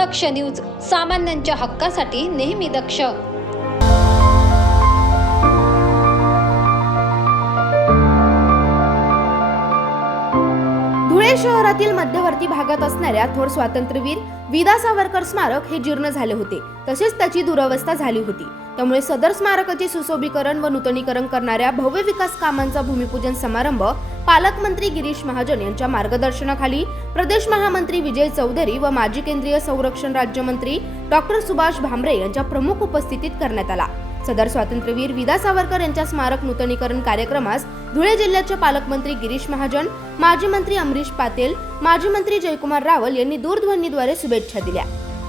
दक्ष news सामान्यांच्या हक्कासाठी नेहमी दक्ष. धुळे शहरातील मध्यवर्ती भागात असणाऱ्या थोर स्वातंत्र्यवीर विदा सावरकर स्मारक हे जीर्ण झाले होते. तसेच त्याची दुरावस्था झाली होती. त्यामुळे सदर स्मारकाचे सुशोभीकरण व नूतनीकरण करणाऱ्या भव्य विकास कामांचा भूमिपूजन समारंभ पालकमंत्री गिरीश महाजन यांच्या मार्गदर्शनाखाली प्रदेश महामंत्री विजय चौधरी व माजी केंद्रीय संरक्षण राज्यमंत्री डॉक्टर सुभाष भामरे यांच्या प्रमुख उपस्थितीत करण्यात आला. सदर स्वातंत्र्यवीर विदा सावरकर यांच्या स्मारक नूतनीकरण कार्यक्रमास धुळे जिल्ह्याचे पालकमंत्री गिरीश महाजन माजी मंत्री अमरीश पातेल माजी मंत्री जयकुमार रावल यांनी दूरध्वनीद्वारे शुभेच्छा दिल्या.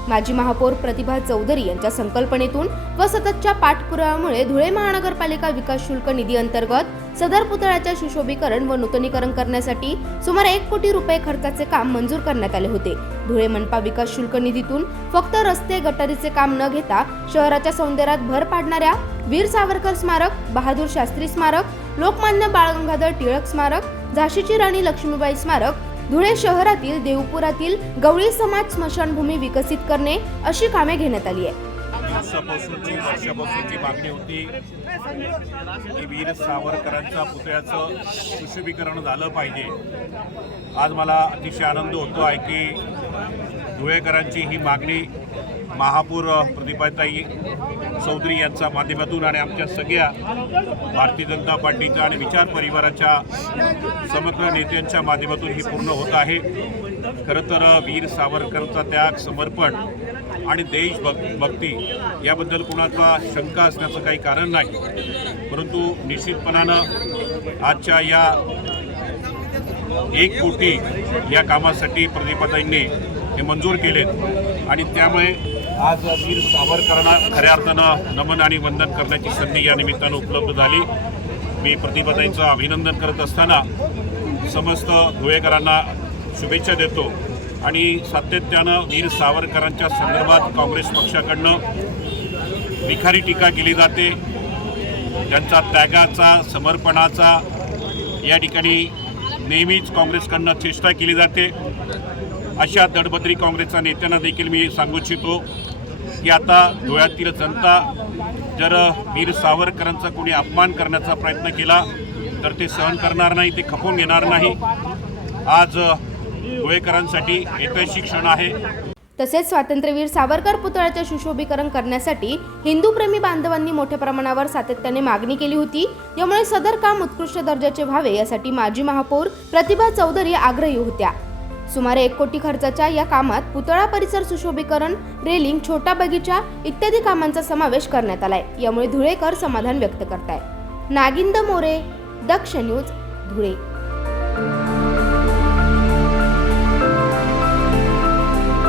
माजी महापौर प्रतिभा चौधरी यांच्या संकल्पनेतून व सततच्या पाठपुराव्यामुळे धुळे महानगरपालिका विकास शुल्क निधी अंतर्गत सदर पुतळ्याच्या सुशोभीकरण व नूतनीकरण करण्यासाठी सुमारे एक कोटी रुपये खर्चाचे काम मंजूर करण्यात आले होते. धुळे मनपा विकास शुल्क निधीतून फक्त रस्ते गटारीचे काम न घेता शहराच्या सौंदर्यात भर पाडणाऱ्या वीर सावरकर स्मारक बहादूर शास्त्री स्मारक लोकमान्य बाळ गंगाधर टिळक स्मारक झाशीची राणी लक्ष्मीबाई स्मारक धुळे शहरातील देवपुरातील गवळी समाज स्मशानभूमी विकसित करणे अशी कामे घेण्यात आली आहे. वर्षापासूनची वर्षापासूनची मागणी होती की वीर सावरकरांच्या पुतळ्याचं सुशोभीकरण झालं पाहिजे. आज मला अतिशय आनंद होतो आहे की धुळेकरांची ही मागणी महापौर प्रतिभाताई चौधरी यांच्या माध्यमातून आणि आमच्या सगळ्या भारतीय जनता पार्टीच्या आणि विचार परिवाराच्या समग्र नेत्यांच्या माध्यमातून ही पूर्ण होत आहे. खरं तर वीर सावरकरचा त्याग समर्पण आणि देशभक् भक्ती याबद्दल कुणाचा शंका असण्याचं काही कारण नाही. परंतु निश्चितपणानं आजच्या या एक कोटी या कामासाठी प्रतिभाताईंनी हे मंजूर केलेत आणि त्यामुळे आज वीर सावरकरांना खऱ्या अर्थानं नमन आणि वंदन करण्याची संधी या निमित्तानं उपलब्ध झाली. मी प्रतिभाताईंचं अभिनंदन करत असताना समस्त धुळेकरांना शुभेच्छा देतो आणि सातत्यानं वीर सावरकरांच्या संदर्भात काँग्रेस पक्षाकडनं विखारी टीका केली जाते. त्यांचा त्यागाचा समर्पणाचा या ठिकाणी नेहमीच काँग्रेसकडनं चेष्टा केली जाते. अशा दडबदरी काँग्रेसच्या नेत्यांना देखील मी सांगू इच्छितो की आता धुळ्यातील जनता जर वीर सावरकरांचा कोणी अपमान करण्याचा प्रयत्न केला तर ते सहन करणार नाही ते खपून घेणार नाही. आज धुळेकरांसाठी ऐतिहासिक क्षण आहे. तसेच स्वातंत्र्यवीर सावरकर पुतळ्याचे सुशोभीकरण करण्यासाठी हिंदूप्रेमी बांधवांनी मोठ्या प्रमाणावर सातत्याने मागणी केली होती. यामुळे सदर काम उत्कृष्ट दर्जाचे व्हावे यासाठी माजी महापौर प्रतिभा चौधरी आग्रही होत्या. सुमारे एक कोटी खर्चाच्या या कामात पुतळा परिसर सुशोभीकरण रेलिंग छोटा बगीचा इत्यादी कामांचा समावेश करण्यात आलाय. यामुळे धुळेकर समाधान व्यक्त करताय नागिंद मोरे दक्ष न्यूज धुळे.